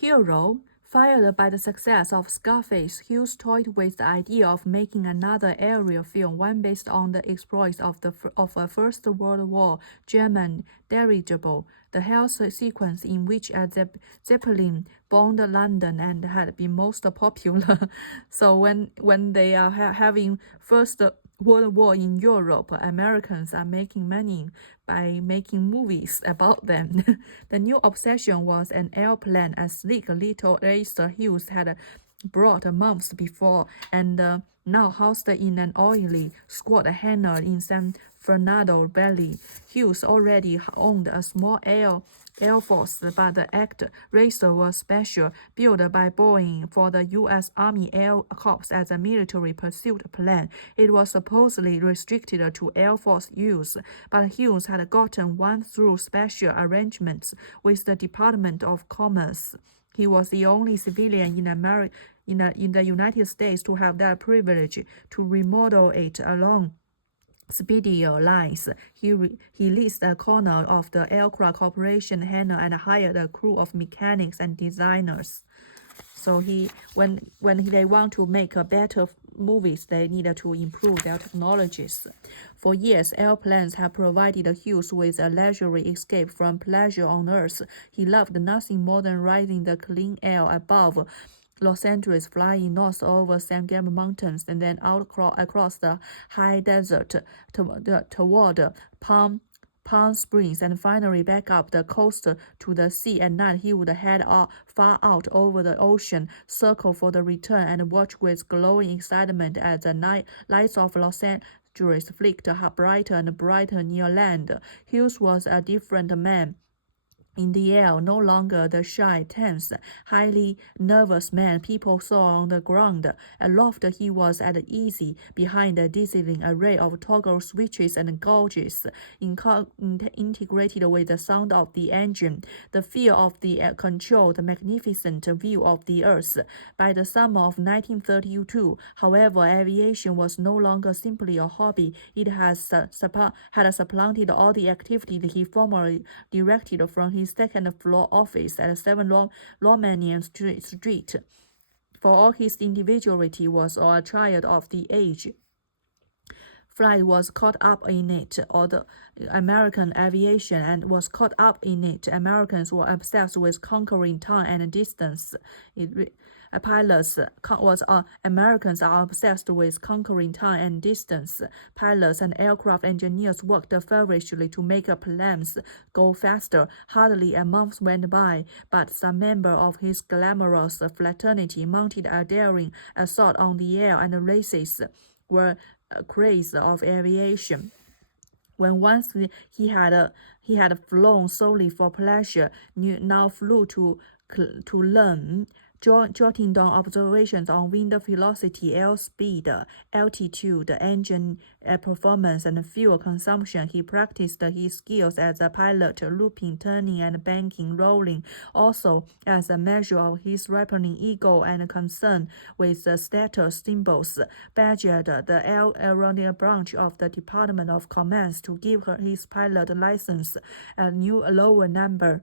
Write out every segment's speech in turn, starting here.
Hero, fired by the success of Scarface, Hughes toyed with the idea of making another aerial film, one based on the exploits of a First World War German dirigible. The health sequence in which a Zeppelin bombed London and had been most popular. So when they are having First World War in Europe, Americans are making money by making movies about them. The new obsession was an airplane, a sleek little racer Hughes had brought months before, and now housed in an oily squat hangar in San Fernando Valley. Hughes already owned a small Air Force, but the Act Racer was special, built by Boeing for the U.S. Army Air Corps as a military pursuit plane. It was supposedly restricted to Air Force use, but Hughes had gotten one through special arrangements with the Department of Commerce. He was the only civilian in the United States to have that privilege to remodel it along speedier lines. He leased a corner of the Aircraft Corporation hangar and hired a crew of mechanics and designers. So when they want to make a better movies, they needed to improve their technologies. For years, airplanes have provided Hughes with a leisurely escape from pleasure on Earth. He loved nothing more than riding the clean air above Los Angeles, flying north over San Gabriel Mountains and then out across the high desert toward Palm Springs, and finally back up the coast to the sea. At night, he would head far out over the ocean, circle for the return, and watch with glowing excitement as the night lights of Los Angeles flicked brighter and brighter near land. Hughes was a different man in the air, no longer the shy, tense, highly nervous man people saw on the ground. Aloft, he was at ease behind a dazzling array of toggle switches and gauges, integrated with the sound of the engine, the feel of the controlled, magnificent view of the Earth. By the summer of 1932, however, aviation was no longer simply a hobby. It had supplanted all the activities he formerly directed from his second-floor office at 7 Romanian Street. For all his individuality was a child of the age. Flight was caught up in it, or the American aviation, and was caught up in it. Americans were obsessed with conquering time and distance. Americans are obsessed with conquering time and distance. Pilots and aircraft engineers worked feverishly to make planes go faster. Hardly a month went by, but some member of his glamorous fraternity mounted a daring assault on the air, and races were craze of aviation. When once he had flown solely for pleasure, now flew to learn, jotting down observations on wind velocity, airspeed, altitude, engine performance, and fuel consumption. He practiced his skills as a pilot, looping, turning, and banking, rolling. Also, as a measure of his ripening ego and concern with the status symbols, badgered the aeronautic branch of the Department of Commerce to give his pilot license a new lower number.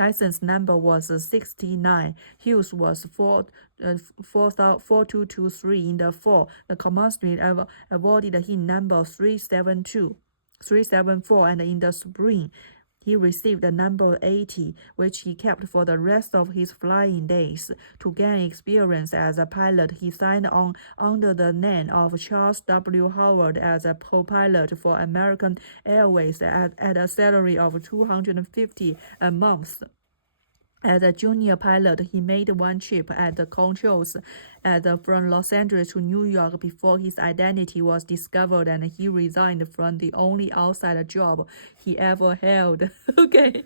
License number was 69. Hughes was 4223 in the fall. The Commerce awarded him number 374, and in the spring, he received the number 80, which he kept for the rest of his flying days. To gain experience as a pilot, he signed on under the name of Charles W. Howard as a co-pilot for American Airways at a salary of $250 a month. As a junior pilot, he made one trip at the controls from Los Angeles to New York before his identity was discovered, and he resigned from the only outside job he ever held. Okay,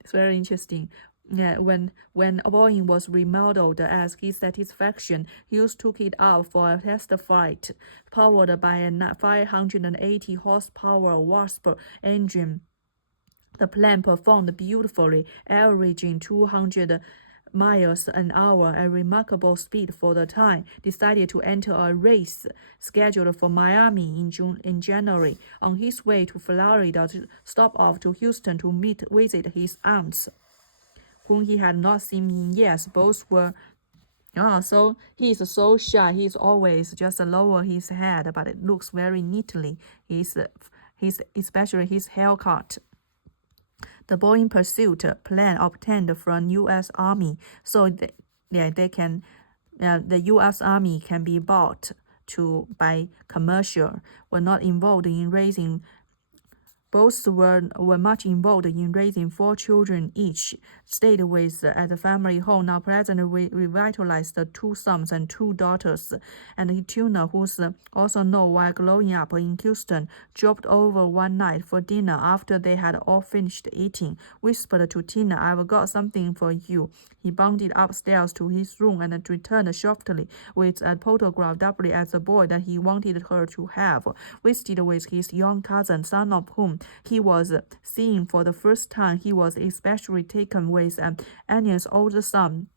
it's very interesting. Yeah, when Boeing was remodeled as his satisfaction, Hughes took it up for a test flight, powered by a 580 horsepower Wasp engine. The plane performed beautifully, averaging 200 miles an hour, a remarkable speed for the time. Decided to enter a race scheduled for Miami in January. On his way to Florida, to stop off to Houston to visit his aunts. whom he had not seen in years. Both were so he is so shy. He's always just lower his head, but it looks very neatly. He's especially his haircut. The Boeing pursuit plan obtained from U.S. Army, so the U.S. Army can be bought by commercial. Were not involved in raising. Both were much involved in raising 4 children each. Stayed with at the family home. Now presently revitalized 2 sons and 2 daughters. And Tuna, who's also known while growing up in Houston, dropped over one night for dinner after they had all finished eating. Whispered to Tina, "I've got something for you." He bounded upstairs to his room and returned shortly with a photograph doubly as the boy that he wanted her to have, visited with his young cousin, son of whom he was seeing for the first time. He was especially taken with Annie's older son.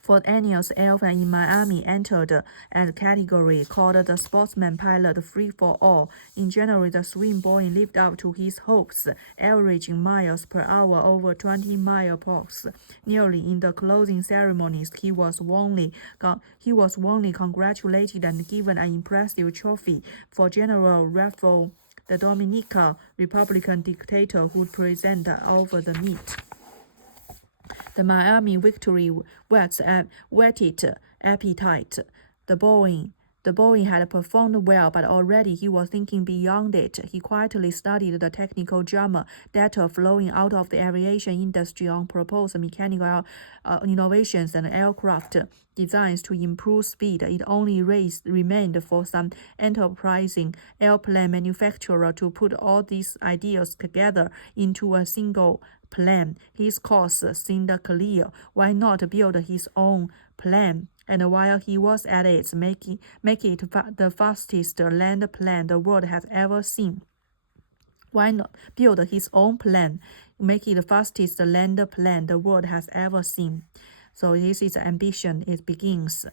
For Annie's airplane in Miami entered a category called the Sportsman Pilot Free for All. In January, the swing Boeing lived up to his hopes, averaging miles per hour over 20 mile pox. Nearly in the closing ceremonies, he was warmly congratulated and given an impressive trophy for General Rafael, the Dominican Republican dictator who presided over the meet. The Miami victory whetted appetite. The Boeing had performed well, but already he was thinking beyond it. He quietly studied the technical drama data flowing out of the aviation industry on proposed mechanical innovations and aircraft designs to improve speed. It only remained for some enterprising airplane manufacturer to put all these ideas together into a single plan. His course seemed clear. Why not build his own plane? And while he was at it, make it the fastest land plane the world has ever seen. Why not build his own plane, make it the fastest land plane the world has ever seen? So this is ambition. It begins.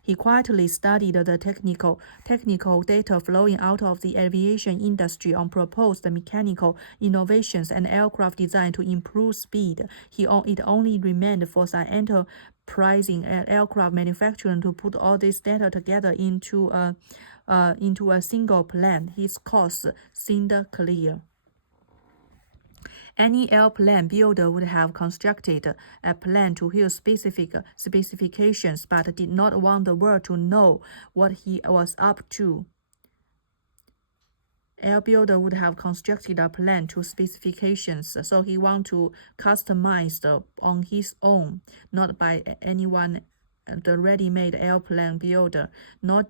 He quietly studied the technical data flowing out of the aviation industry on proposed mechanical innovations and aircraft design to improve speed. It only remained for some enterprising aircraft manufacturer to put all this data together into a single plan. His course seemed clear. Any airplane builder would have constructed a plan to his specific specifications, but did not want the world to know what he was up to. Air builder would have constructed a plan to specifications, so he want to customize on his own, not by anyone. The ready-made airplane builder, nor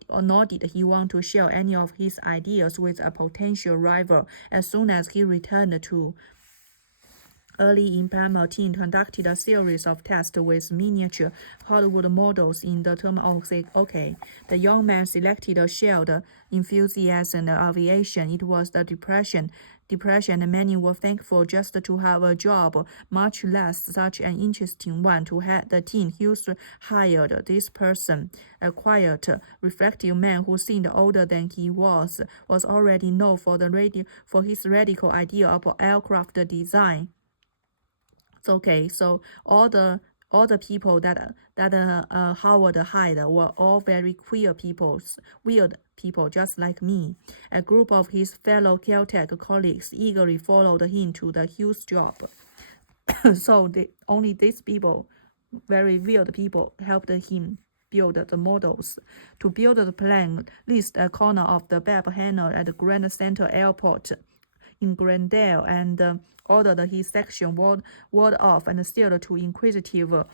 did he want to share any of his ideas with a potential rival. As soon as he returned to early in Palmer, team conducted a series of tests with miniature Hollywood models in the term okay. The young man selected shared enthusiasm in aviation. It was the depression, and many were thankful just to have a job, much less such an interesting one. To head the team, Hughes hired this person, a quiet, reflective man who seemed older than he was already known for his radical idea of aircraft design. Okay, so all the people that Howard hired were all very weird people, just like me. A group of his fellow Caltech colleagues eagerly followed him to the Hughes job. So only these people, very weird people, helped him build the models. To build the plane, leased a corner of the Bab hangar at the Grand Central Airport in Glendale, and ordered his section walled off and sealed to inquisitive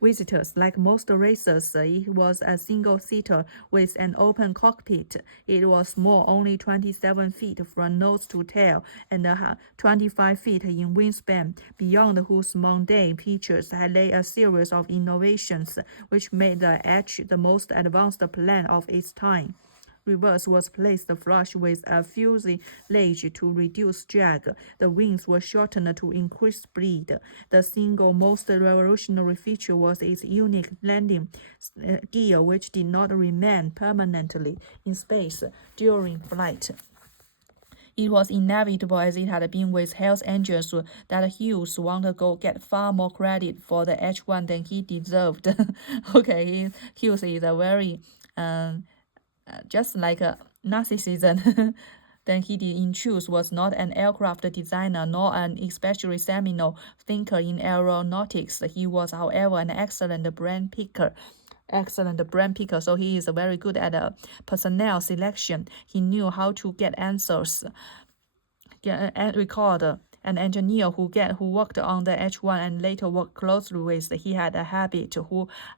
visitors. Like most racers, it was a single-seater with an open cockpit. It was small, only 27 feet from nose to tail, and 25 feet in wingspan, beyond whose mundane features lay a series of innovations which made the H the most advanced plane of its time. Reverse was placed flush with a fuselage to reduce drag. The wings were shortened to increase speed. The single most revolutionary feature was its unique landing gear, which did not remain permanently in space during flight. It was inevitable, as it had been with Hells Angels, that Hughes wanted to get far more credit for the H1 than he deserved. Okay, Hughes is a very just like a narcissism. Than he did in truth, was not an aircraft designer nor an especially seminal thinker in aeronautics. He was, however, an excellent brand picker. So he is very good at personnel selection. He knew how to get answers. Record an engineer who worked on the H1 and later worked closely with. He had a habit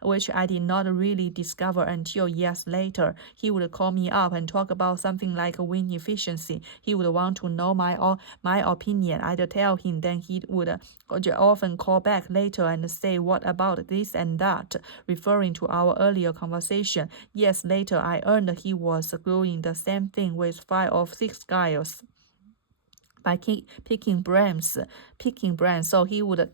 which I did not really discover until years later. He would call me up and talk about something like wind efficiency. He would want to know my opinion. I'd tell him, then he would often call back later and say, "What about this and that?" referring to our earlier conversation. Years later, I learned he was doing the same thing with 5 or 6 guys. By picking brands. So he would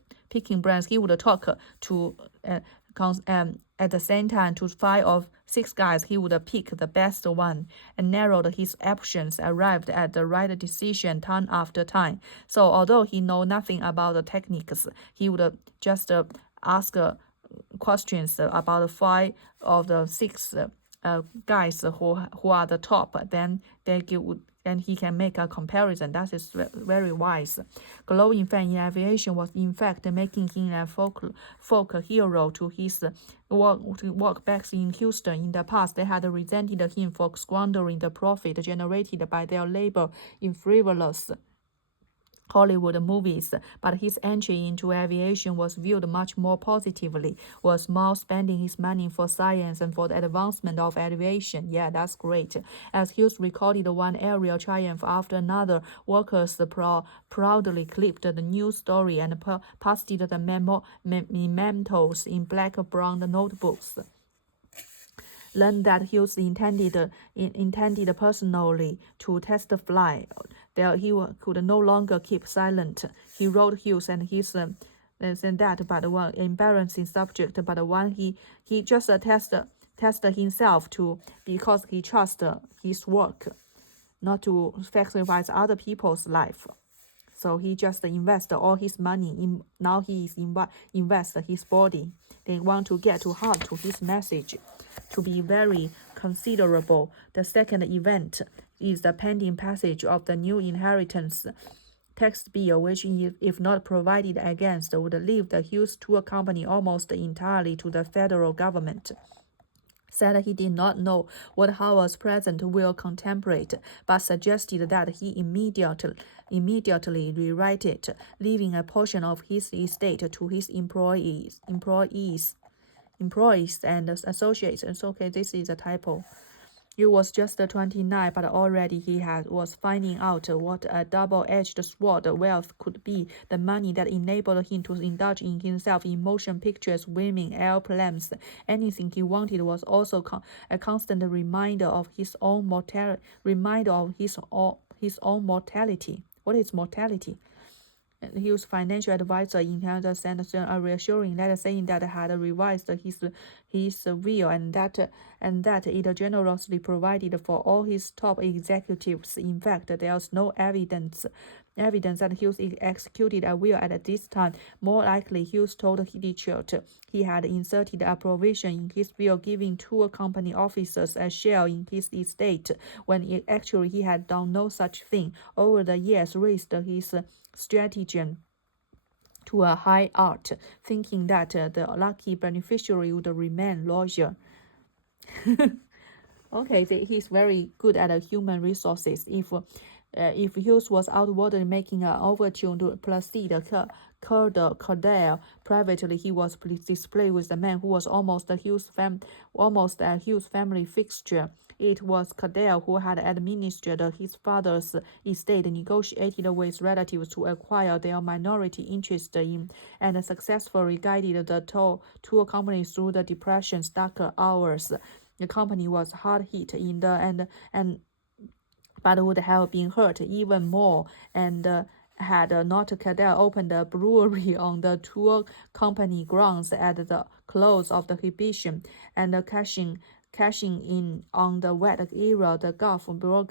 talk to at the same time to 5 or 6 guys. He would pick the best one and narrowed his options, arrived at the right decision time after time. So although he know nothing about the techniques, he would just ask questions about 5 of the 6 guys who are the top. Then and he can make a comparison. That is very wise. Glowing fan in aviation was in fact making him a folk hero to his work back in Houston. In the past, they had resented him for squandering the profit generated by their labor in frivolous Hollywood movies, but his entry into aviation was viewed much more positively, was Mao spending his money for science and for the advancement of aviation. Yeah, that's great. As Hughes recorded one aerial triumph after another, workers proudly clipped the news story and pasted the mementos in black-brown notebooks. Learned that Hughes intended personally to test the fly. There he could no longer keep silent. He wrote Hughes and his and that, but one embarrassing subject, but one he just tested himself to, because he trusted his work, not to sacrifice other people's life. So he just invested all his money in. Now he is invest his body. They want to get to heart to his message, to be very considerable. The second event is the pending passage of the new inheritance tax bill, which, if not provided against, would leave the Hughes Tour Company almost entirely to the federal government. Said he did not know what Howard's president will contemplate, but suggested that he immediately rewrite it, leaving a portion of his estate to his employees and associates. And so, okay, this is a typo. He was just 29, but already he was finding out what a double-edged sword wealth could be. The money that enabled him to indulge in himself in motion pictures, women, airplanes, anything he wanted, was also a constant reminder of his own mortality. What is mortality? He was financial advisor in Kansas Sanderson, a reassuring letter saying that had revised his will and that it generously provided for all his top executives. In fact, there was no evidence that Hughes executed a will at this time. More likely, Hughes told Hitchcock he had inserted a provision in his will giving tour company officers a share in his estate, when actually he had done no such thing. Over the years, raised his stratagem to a high art, thinking that the lucky beneficiary would remain loyal. Okay, he's very good at human resources. If Hughes was outwardly making an overture to Placide Cordell privately, he was displayed with the man who was almost a Hughes family fixture. It was Cordell who had administered his father's estate, negotiated with relatives to acquire their minority interest in, and successfully guided the tour company through the Depression's darker hours. The company was hard hit in the but would have been hurt even more and had not Cordell opened a brewery on the tour company grounds at the close of the Prohibition and cashing cashing in on the wet era, the Gulf Brewing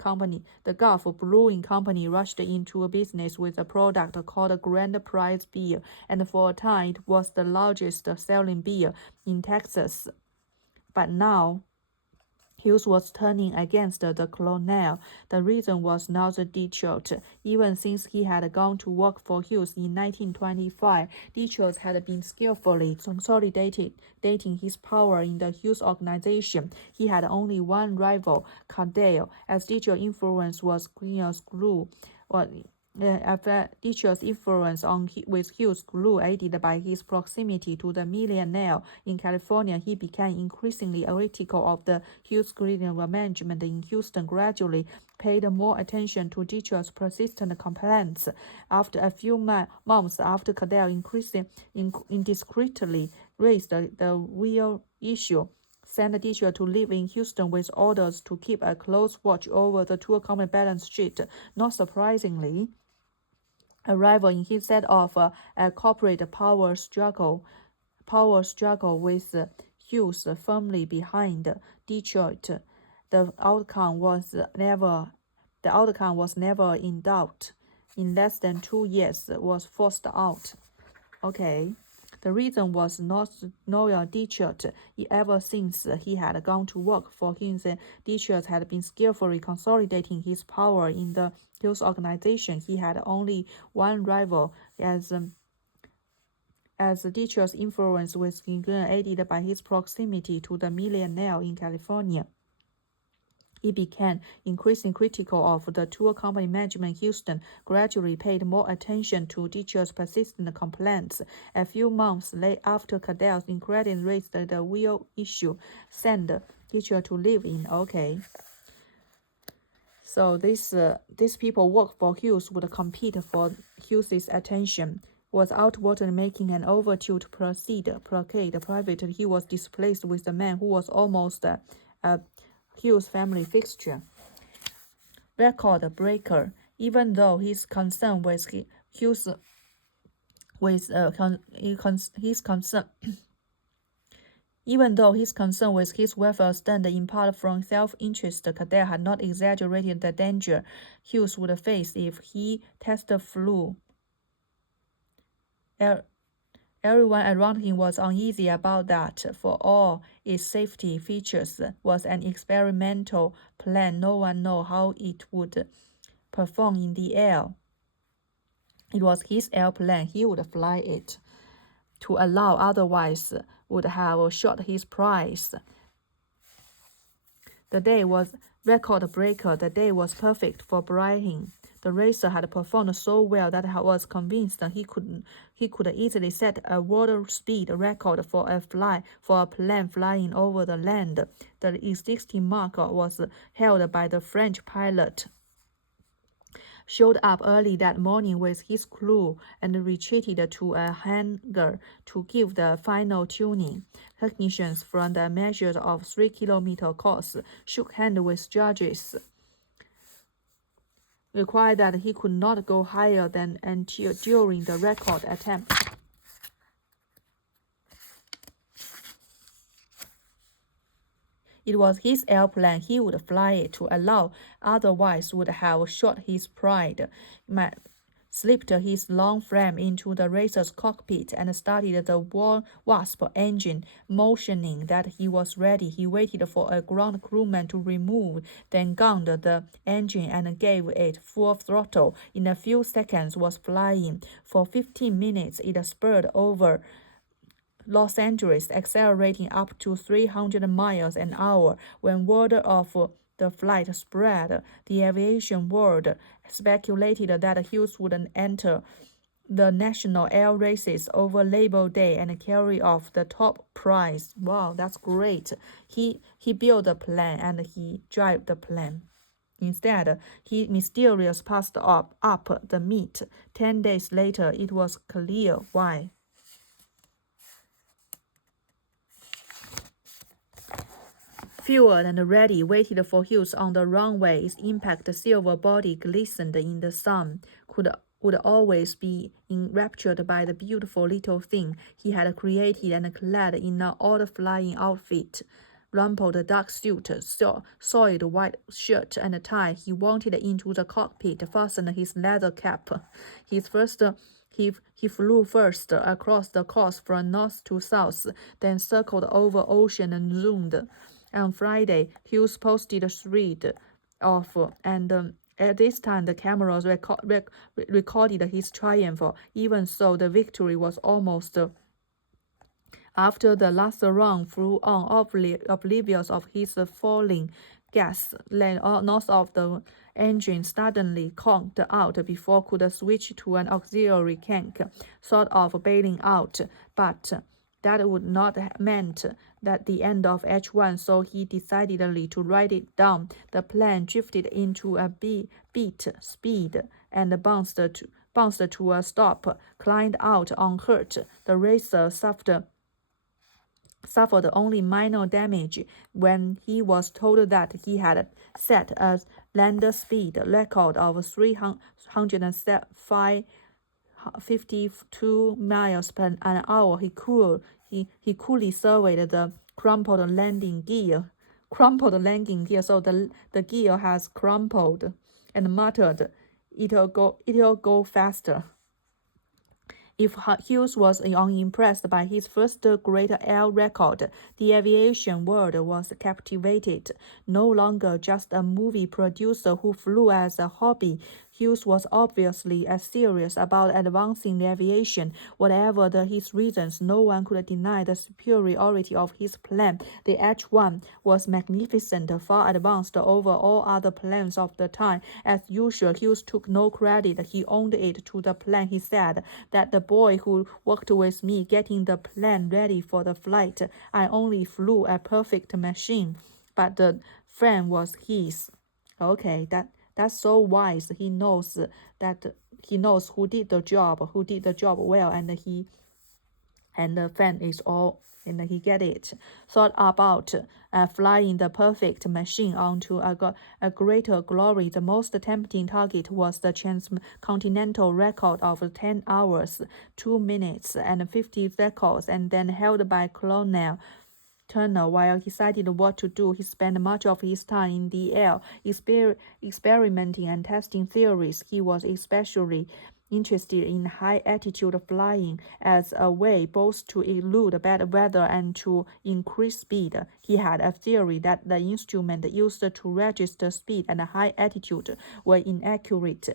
Company rushed into a business with a product called Grand Prize Beer, and for a time it was the largest selling beer in Texas. But now Hughes was turning against the colonel. The reason was not the Detroit. Even since he had gone to work for Hughes in 1925, Detroit had been skillfully consolidating his power in the Hughes organization. He had only one rival, Cardell, as Detroit's influence was grew. Detroit's influence with Hughes grew, aided by his proximity to the millionaire in California. He became increasingly critical of the Hughes criminal management in Houston, gradually paid more attention to Detroit's persistent complaints. After a few months after Cardell indiscreetly raised the real issue, sent Detroit to live in Houston with orders to keep a close watch over the two company balance sheet. Not surprisingly, a rival in his set of a corporate power struggle with Hughes firmly behind Detroit. The outcome was never in doubt. In less than 2 years, was forced out. Okay. The reason was not Noel Detroit. Ever since he had gone to work for Hughes, Detroit had been skillfully consolidating his power in the Hughes organization. He had only one rival, as Detroit's influence was aided by his proximity to the millionaire in California. He became increasingly critical of the tour company management. Houston gradually paid more attention to Detroit's persistent complaints. A few months after Cardell's incredibly raised the real issue, sent Detroit to live in. Okay. So these people work for Hughes would compete for Hughes's attention. Was outwardly making an overture to placate private. He was displeased with the man who was almost a Hughes family fixture. Record breaker. Even though his concern with Hughes Even though his concern with his welfare stemmed in part from self-interest, Cardell had not exaggerated the danger Hughes would face if he tested flu. Everyone around him was uneasy about that. For all its safety features was an experimental plan. No one knew how it would perform in the air. It was his airplane. He would fly it. To allow otherwise would have shot his prize. The day was record-breaker. The day was perfect for Bryan. The racer had performed so well that I was convinced he could easily set a world speed record for a plane flying over the land. The existing mark was held by the French pilot. Showed up early that morning with his crew and retreated to a hangar to give the final tuning. Technicians from the measure of 3-kilometer course shook hands with judges, required that he could not go higher than until during the record attempt. It was his airplane. He would fly it. To allow otherwise would have shot his pride. Slipped his long frame into the racer's cockpit and started the Wasp engine, motioning that he was ready. He waited for a ground crewman to remove, then gunned the engine and gave it full throttle. In a few seconds was flying. For 15 minutes it spurred over Los Angeles, accelerating up to 300 miles an hour. When word of the flight spread, the aviation world speculated that Hughes would enter the national air races over Labor Day and carry off the top prize. Wow, that's great. He built the plane and he drove the plane. Instead, he mysteriously passed up the meat. 10 days later, it was clear why. Fueled and ready, waited for Hughes on the runway. Its impact silver body glistened in the sun. Would always be enraptured by the beautiful little thing he had created and clad in an odd flying outfit. rumpled dark suit, soiled white shirt and tie. He wanted into the cockpit, fastened his leather cap. He flew first across the course from north to south, then circled over ocean and zoomed. On Friday, Hughes posted a thread of, and at this time the cameras recorded his triumph. Even so, the victory was almost. After the last run flew on, oblivious of his falling gas, ran north of the engine suddenly conked out before could switch to an auxiliary crank, sort of bailing out, but that would not have meant that the end of H1, so he decidedly to write it down. The plane drifted into a beat speed and bounced to a stop, climbed out unhurt. The racer suffered only minor damage when he was told that he had set a land speed record of 352 miles per hour. He coolly surveyed the crumpled landing gear. So the gear has crumpled, and muttered, "It'll go faster." If Hughes was unimpressed by his first great air record, the aviation world was captivated. No longer just a movie producer who flew as a hobby, Hughes was obviously as serious about advancing the aviation. Whatever his reasons, no one could deny the superiority of his plane. The H-1 was magnificent, far advanced over all other planes of the time. As usual, Hughes took no credit. He owed it to the plane. He said that the boy who worked with me getting the plane ready for the flight, I only flew a perfect machine, but the frame was his. Okay, that's so wise. He knows who did the job well, and the fan is all, and he get it. Thought about flying the perfect machine onto a greater glory. The most tempting target was the transcontinental record of 10 hours, 2 minutes, and 50 seconds, and then held by Colonel Turner. While he decided what to do, he spent much of his time in the air, experimenting and testing theories. He was especially interested in high-altitude flying as a way both to elude bad weather and to increase speed. He had a theory that the instrument used to register speed and high altitude were inaccurate.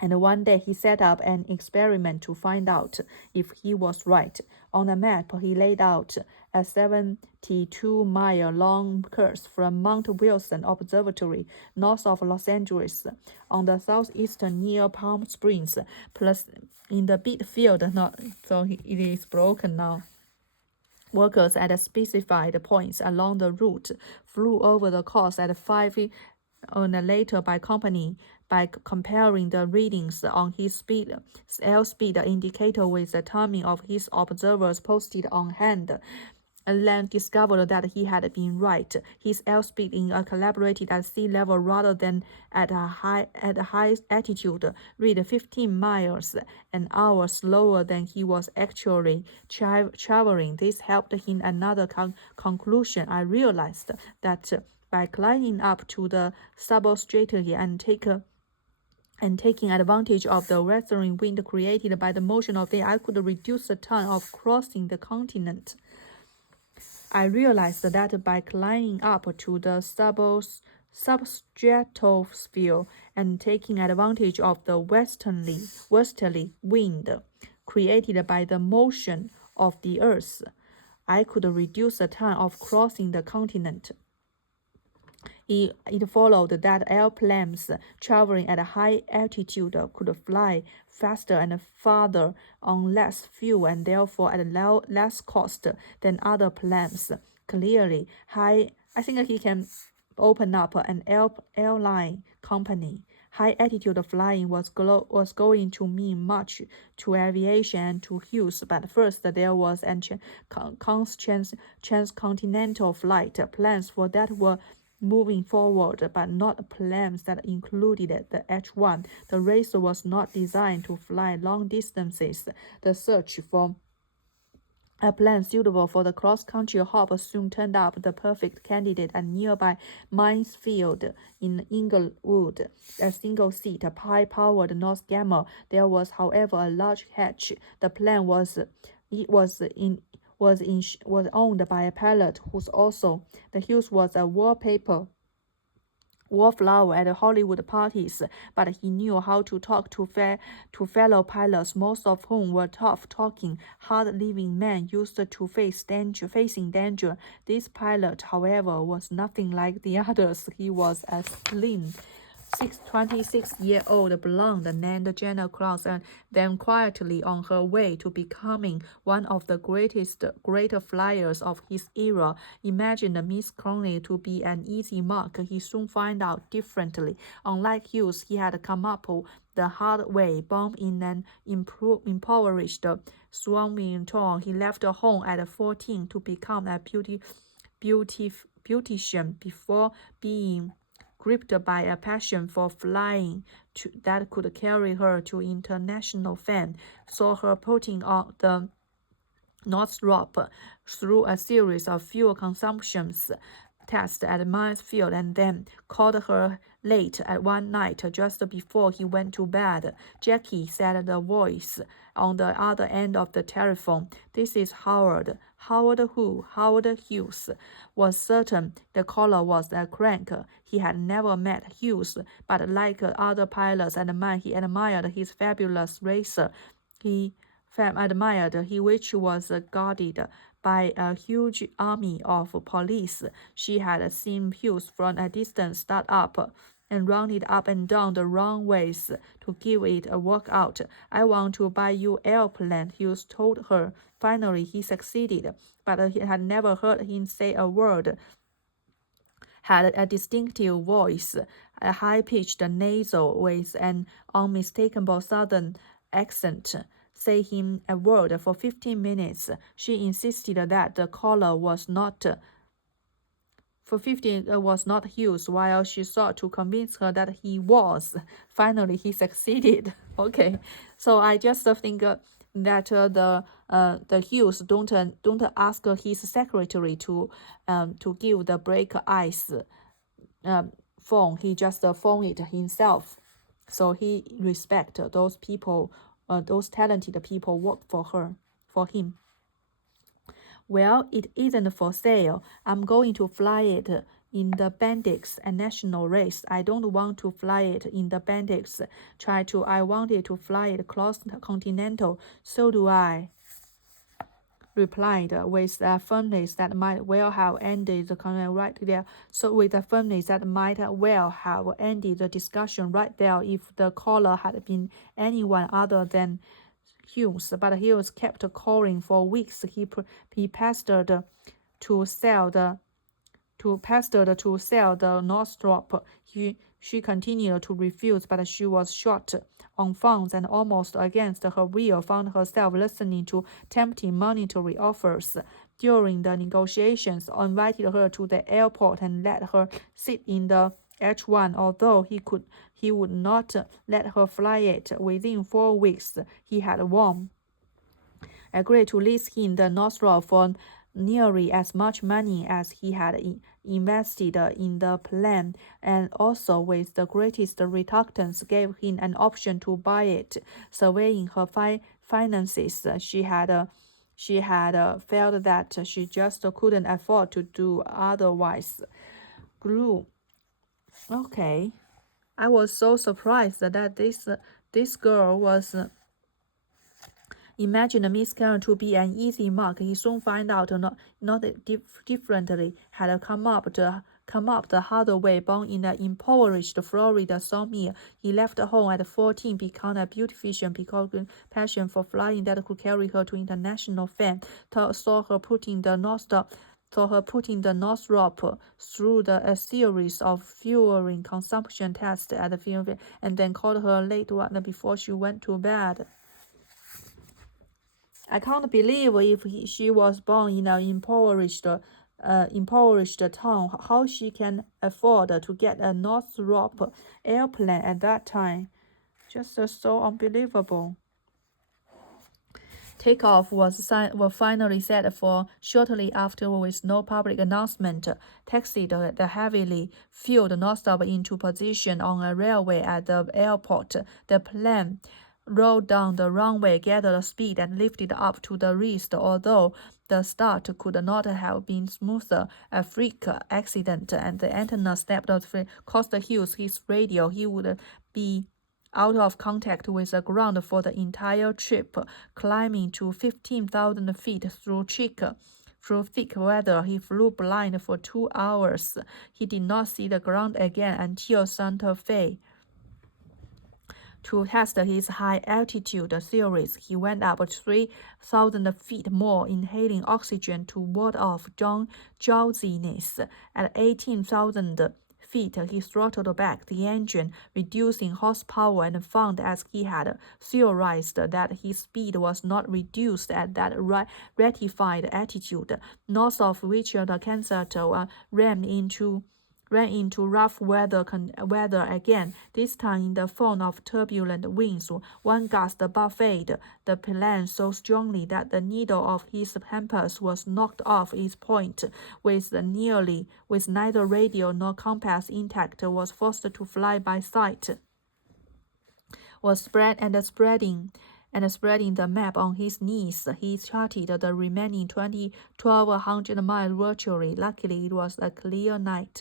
And one day he set up an experiment to find out if he was right. On a map, he laid out a 72-mile-long course from Mount Wilson Observatory, north of Los Angeles, on the southeastern near Palm Springs, plus in the beat field. So it is broken now. Workers at specified points along the route flew over the course at 5 later by comparing the readings on his airspeed indicator with the timing of his observers posted on hand. Land discovered that he had been right. His airspeed in a calibrated at sea level rather than at high altitude read 15 miles an hour slower than he was actually traveling. This helped him another conclusion. I realized that by climbing up to the substratosphere and taking advantage of the weathering wind created by the motion of it, I could reduce the time of crossing the continent. I realized that by climbing up to the substratosphere and taking advantage of the westerly wind created by the motion of the earth, I could reduce the time of crossing the continent. It followed that airplanes traveling at a high altitude could fly faster and farther on less fuel and therefore at less cost than other planes. Clearly, I think he can open up an airline company. High altitude flying was going to mean much to aviation and to Hughes, but first there was a transcontinental flight. Plans for that were moving forward, but not plans that included the H-1. The race was not designed to fly long distances. The search for A plan suitable for the cross-country hop soon turned up the perfect candidate at nearby Minesfield in Inglewood, a single-seat, high-powered North Gamma. There was, however, a large catch. The plan was owned by a pilot whose also the Hughes was a wallflower at Hollywood parties, but he knew how to talk to fellow pilots, most of whom were tough-talking, hard-living men used to facing danger. This pilot, however, was nothing like the others. He was a slim, 26-year-old blonde named Jenna Krause, and then quietly on her way to becoming one of the great flyers of his era. Imagined Miss Conley to be an easy mark, he soon found out differently. Unlike Hughes, he had come up the hard way, born in an impoverished Swampington. He left home at 14 to become a beautician before being gripped by a passion for flying that could carry her to international fame, saw her putting on the Northrop through a series of fuel consumption tests at Mansfield, and then called her late at one night just before he went to bed. "Jackie," said the voice on the other end of the telephone. "This is Howard." Howard who? Howard Hughes was certain the caller was a crank. He had never met Hughes, but like other pilots and men, he admired his fabulous racer. He which was guarded by a huge army of police. She had seen Hughes from a distance start up and run it up and down the runways to give it a workout. "I want to buy you airplane," Hughes told her. Finally, he succeeded, but he had never heard him say a word. Had a distinctive voice, a high-pitched nasal with an unmistakable southern accent. Say him a word for 15 minutes. She insisted that the caller was not Hughes, while she sought to convince her that he was. Finally, he succeeded. Okay, so I just think that the Hughes don't ask his secretary to give the break ice phone. He just phone it himself. So he respect those people, those talented people work for him. "Well, it isn't for sale. I'm going to fly it in the Bandits, a national race. I don't want to fly it in the Bandits. I wanted to fly it cross-continental. So do I," replied with a firmness that might well have ended the right there. So with a firmness that might well have ended the discussion right there if the caller had been anyone other than Hughes. But Hughes kept calling for weeks. He pestered to sell the Northrop. She continued to refuse, but she was short on funds and almost against her will found herself listening to tempting monetary offers. During the negotiations, invited her to the airport and let her sit in the H1, although he would not let her fly it. Within 4 weeks, he had won. Agreed to lease him the Northrop for nearly as much money as he had invested in the plane, and also with the greatest reluctance gave him an option to buy it. Surveying her finances, she had felt that she just couldn't afford to do otherwise. Grew. Okay, I was so surprised that this girl was imagined Miss Karen to be an easy mark. He soon found out not differently had come up the harder way. Born in an impoverished Florida sawmill, he left home at 14, became a beautician because passion for flying that could carry her to international fame. Saw her putting the Northrop through a series of fuel consumption tests at the film, and then called her late one before she went to bed. I can't believe if she was born in an impoverished town, how she can afford to get a Northrop airplane at that time. Just so unbelievable. Takeoff was finally set for shortly after with no public announcement. Taxied the heavily fueled nonstop into position on a railway at the airport. The plane rolled down the runway, gathered speed, and lifted up to the wrist. Although the start could not have been smoother, a freak accident and the antenna snapped cost Hughes his radio. He would be out of contact with the ground for the entire trip, climbing to 15,000 feet through thick weather. He flew blind for 2 hours. He did not see the ground again until Santa Fe. To test his high-altitude theories, he went up 3,000 feet more, inhaling oxygen to ward off drowsiness. At 18,000 feet, he throttled back the engine, reducing horsepower, and found, as he had theorized, that his speed was not reduced at that ratified altitude, north of which the Kansas ran into rough weather again, this time in the form of turbulent winds. One gust buffeted the plane so strongly that the needle of his compass was knocked off its point. With neither radio nor compass intact, was forced to fly by sight. Spreading the map on his knees, he charted the remaining 1,200 miles virtually. Luckily, it was a clear night,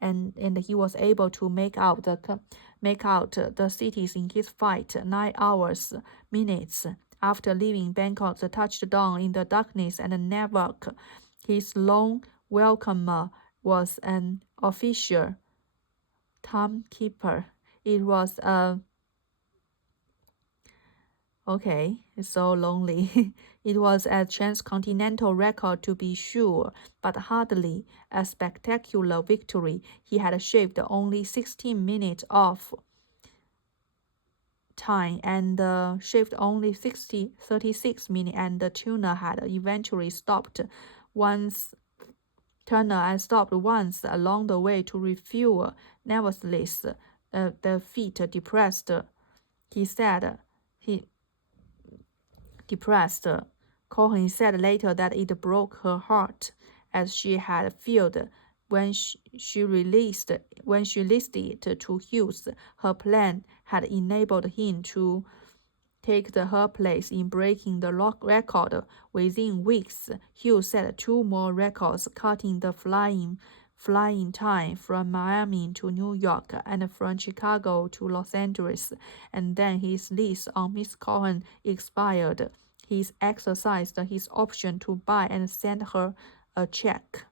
and he was able to make out the cities in his flight. 9 minutes after leaving Bangkok, the touchdown in the darkness and network. His lone welcomer was an official timekeeper. It was a Okay, it's so lonely. It was a transcontinental record to be sure, but hardly a spectacular victory. He had shaved only 16 minutes off time and shaved only 36 minutes, and the tuner had eventually stopped once along the way to refuel. Nevertheless, the feet depressed. Cohen said later that it broke her heart, as she had felt when she released it to Hughes. Her plan had enabled him to take her place in breaking the record. Within weeks, Hughes set 2 more records, cutting the flying time from Miami to New York and from Chicago to Los Angeles, and then his lease on Miss Cohen expired. He exercised his option to buy and send her a check.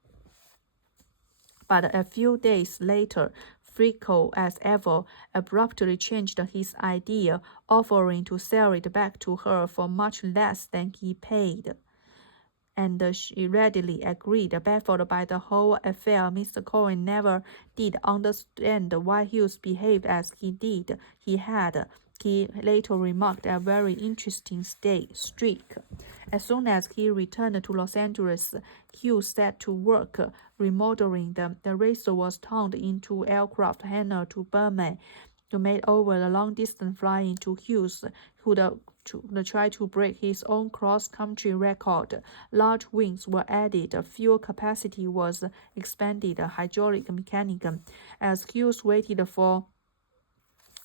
But a few days later, Frico, as ever, abruptly changed his idea, offering to sell it back to her for much less than he paid. And she readily agreed. Baffled by the whole affair, Mr. Cohen never did understand why Hughes behaved as he did. He later remarked, a very interesting streak. As soon as he returned to Los Angeles, Hughes set to work remodeling them. The racer was turned into aircraft hangar to Burma to make over the long-distance flying to Hughes, who tried to break his own cross-country record. Large wings were added, fuel capacity was expanded, hydraulic mechanism. As Hughes waited for,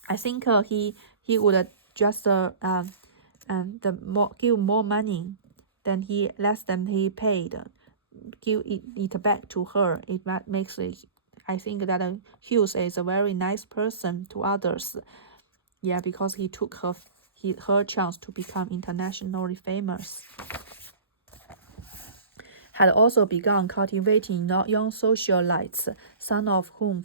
I think he would just give more money than less than he paid. Give it back to her. It makes it. I think that Hughes is a very nice person to others. Yeah, because he took her chance to become internationally famous. Had also begun cultivating young socialites, some of whose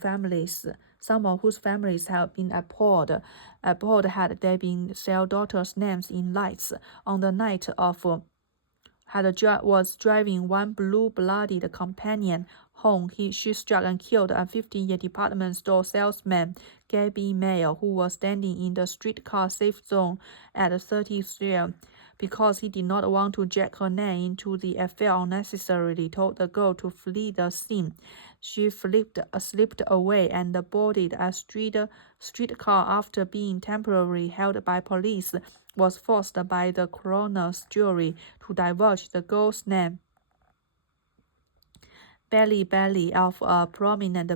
families have been appalled had they been their daughters' names in lights. On the night of was driving one blue-blooded companion home, she struck and killed a 50-year department store salesman, Gabby Mayer, who was standing in the streetcar safe zone at 30th Street. because he did not want to drag her name into the affair unnecessarily, told the girl to flee the scene. She slipped away and boarded a streetcar after being temporarily held by police, was forced by the coroner's jury to divulge the girl's name. Belly of a prominent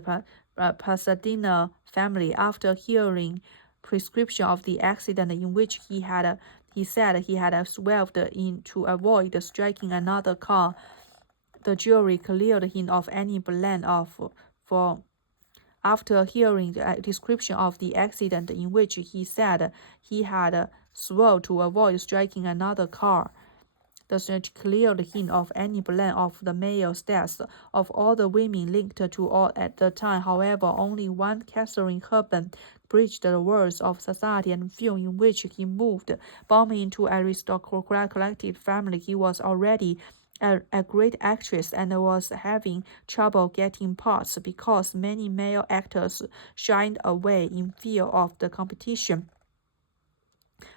Pasadena family, after hearing prescription of the accident in which he said he had swerved in to avoid striking another car. The jury cleared him of any blame after hearing the description of the accident in which he said he had swerved to avoid striking another car. The judge cleared him of any blame of the mayor's death. Of all the women linked to all at the time, however, only one, Catherine Hepburn, breached the rules of society and film in which he moved. Born into aristocratic family, he was already a great actress and was having trouble getting parts because many male actors shined away in fear of the competition.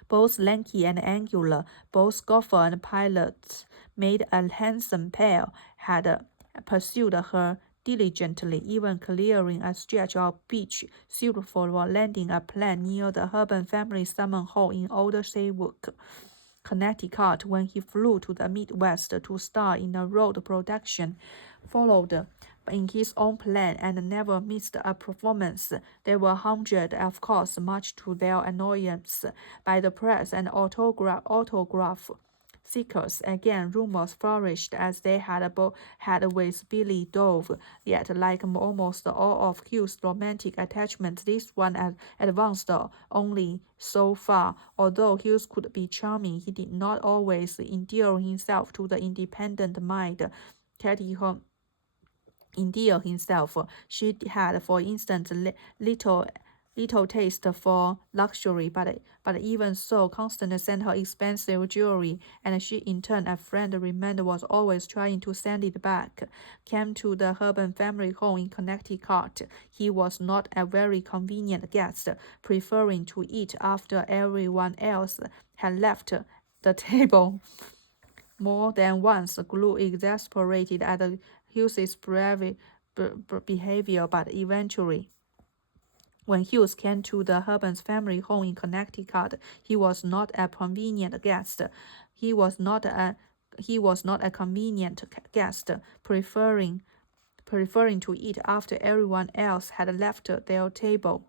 Both lanky and angular, both golfer and pilot, made a handsome pair, had pursued her diligently, even clearing a stretch of beach suitable for landing a plane near the Hepburn family summer home in Old Saybrook, Connecticut, when he flew to the Midwest to star in a road production. Followed in his own plane and never missed a performance. They were hounded, of course, much to their annoyance, by the press and autograph seekers. Again, rumors flourished as they had with Billy Dove. Yet, like almost all of Hugh's romantic attachments, this one advanced only so far. Although Hughes could be charming, he did not always endear himself to the independent mind. Katie endear himself. She had, for instance, little taste for luxury, but even so, Constance sent her expensive jewelry, and she, in turn, a friend remained, was always trying to send it back. Came to the Hepburn family home in Connecticut. He was not a very convenient guest, preferring to eat after everyone else had left the table. More than once, grew exasperated at Hughes's behavior, but eventually, when Hughes came to the Hepburn family home in Connecticut, he was not a convenient guest. He was not a convenient guest, preferring to eat after everyone else had left their table.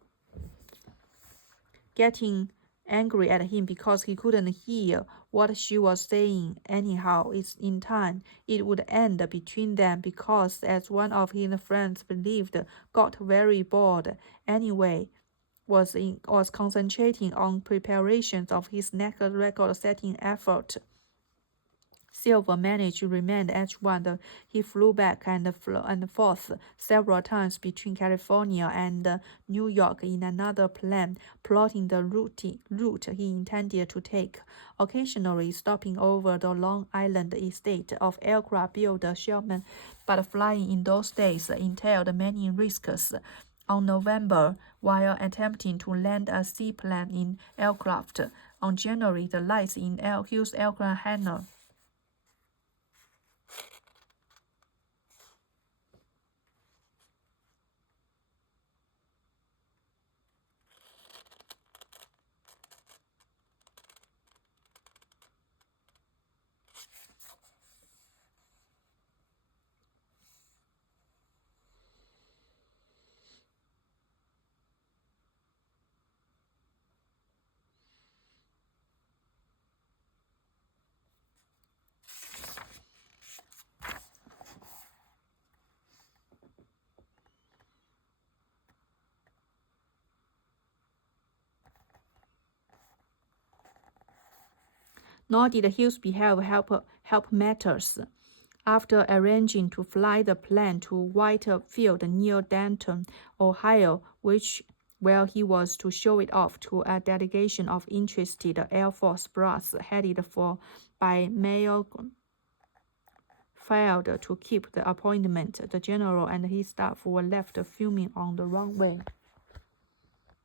Getting angry at him because he couldn't hear what she was saying. Anyhow, in time it would end between them because, as one of his friends believed, got very bored anyway, was concentrating on preparations of his next record-setting effort. Silver managed to remain at H1. He flew back and forth several times between California and New York in another plane, plotting the route he intended to take, occasionally stopping over the Long Island estate of aircraft builder Sherman, but flying in those days entailed many risks. On November, while attempting to land a seaplane in aircraft, on January, the lights in Hughes aircraft hangar Nor did Hughes' behavior help matters. After arranging to fly the plane to Whitefield near Dayton, Ohio, where he was to show it off to a delegation of interested Air Force brass headed by Mayor failed to keep the appointment. The general and his staff were left fuming on the runway.